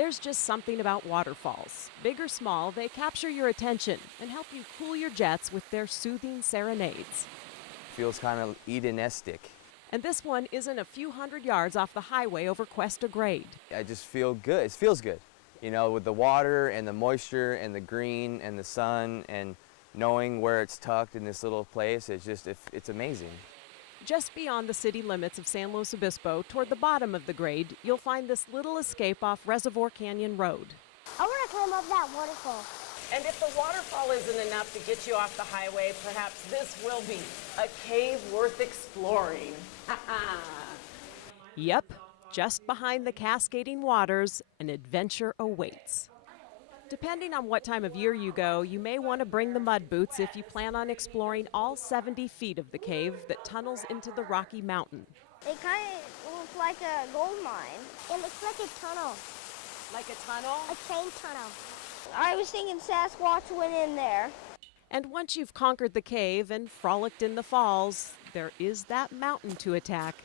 There's just something about waterfalls. Big or small, they capture your attention and help you cool your jets with their soothing serenades. Feels kind of Edenistic. And this one isn't a few hundred yards off the highway over Cuesta Grade. I just feel good. It feels good, you know, with the water and the moisture and the green and the sun and knowing where it's tucked in this little place. It's amazing. Just beyond the city limits of San Luis Obispo, toward the bottom of the grade, you'll find this little escape off Reservoir Canyon Road. I want to climb up that waterfall. And if the waterfall isn't enough to get you off the highway, perhaps this will be a cave worth exploring. Yep, just behind the cascading waters, an adventure awaits. Depending on what time of year you go, you may want to bring the mud boots if you plan on exploring all 70 feet of the cave that tunnels into the Rocky Mountain. It kind of looks like a gold mine. It looks like a tunnel. Like a tunnel? A train tunnel. I was thinking Sasquatch went in there. And once you've conquered the cave and frolicked in the falls, there is that mountain to attack.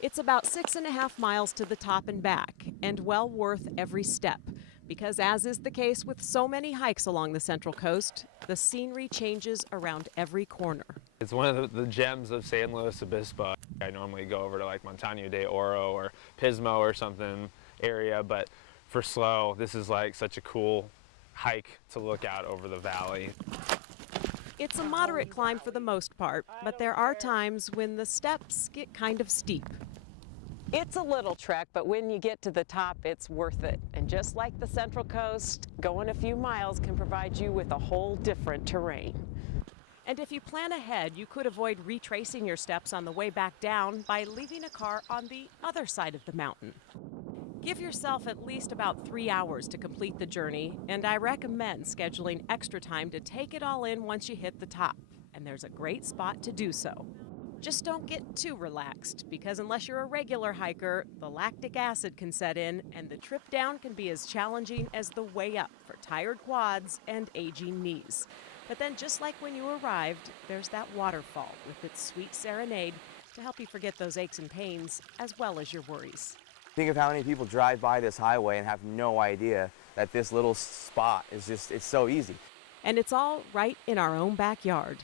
It's about 6.5 miles to the top and back, and well worth every step. Because as is the case with so many hikes along the Central Coast, the scenery changes around every corner. It's one of the gems of San Luis Obispo. I normally go over to like Montaña de Oro or Pismo or something area, but for SLO, this is like such a cool hike to look out over the valley. It's a moderate climb for the most part, but there are times when the steps get kind of steep. It's a little trek, but when you get to the top, it's worth it. And just like the Central Coast, going a few miles can provide you with a whole different terrain. And if you plan ahead, you could avoid retracing your steps on the way back down by leaving a car on the other side of the mountain. Give yourself at least about 3 hours to complete the journey, and I recommend scheduling extra time to take it all in once you hit the top. And there's a great spot to do so. Just don't get too relaxed, because unless you're a regular hiker, the lactic acid can set in, and the trip down can be as challenging as the way up for tired quads and aging knees. But then, just like when you arrived, there's that waterfall with its sweet serenade to help you forget those aches and pains, as well as your worries. Think of how many people drive by this highway and have no idea that this little spot is it's so easy. And it's all right in our own backyard.